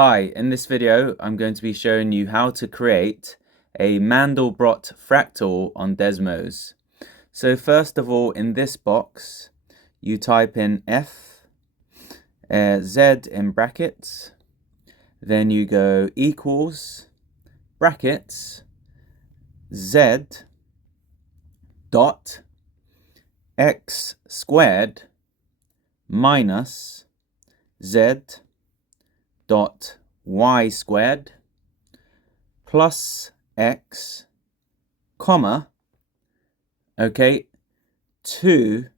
Hi, in this video I'm going to be showing you how to create a Mandelbrot fractal on Desmos. So first of all, in this box you type in F, Z in brackets, then you go equals, brackets, Z dot x squared minus Z dot y squared plus x, comma, okay, 2z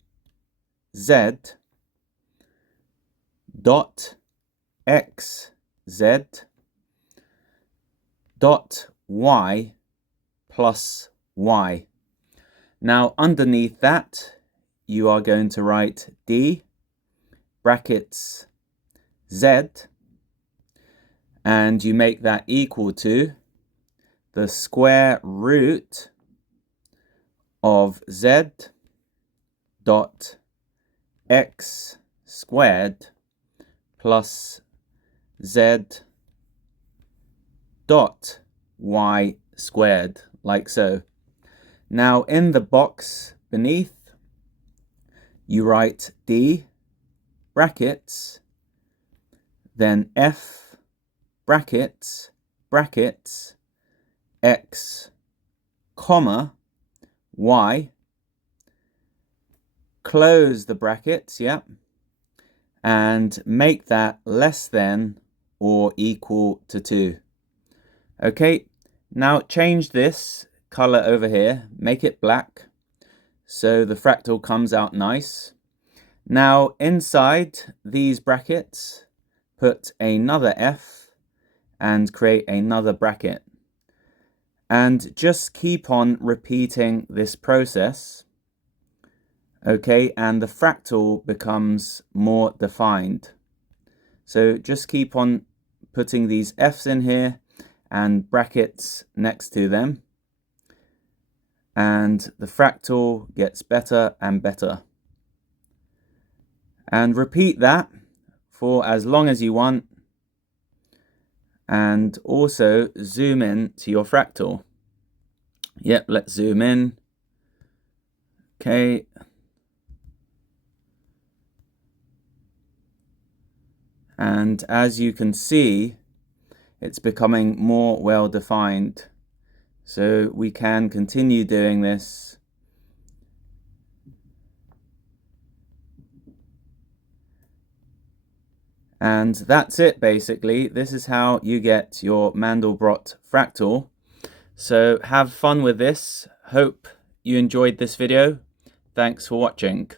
dot xz dot y plus y. Now underneath that you are going to write d brackets z, and you make that equal to the square root of z dot x squared plus z dot y squared, like so. Now in the box beneath you write d brackets, then f brackets, x, comma, y, close the brackets, and make that less than or equal to 2. Okay, now change this color over here, make it black, so the fractal comes out nice. Now inside these brackets, put another F and create another bracket. And just keep on repeating this process, okay, and the fractal becomes more defined. So just keep on putting these F's in here and brackets next to them, and the fractal gets better and better. And repeat that for as long as you want, and also zoom in to your fractal. Yep, let's zoom in. Okay. And as you can see, it's becoming more well defined. So we can continue doing this. And that's it basically. This is how you get your Mandelbrot fractal. So have fun with this. Hope you enjoyed this video. Thanks for watching.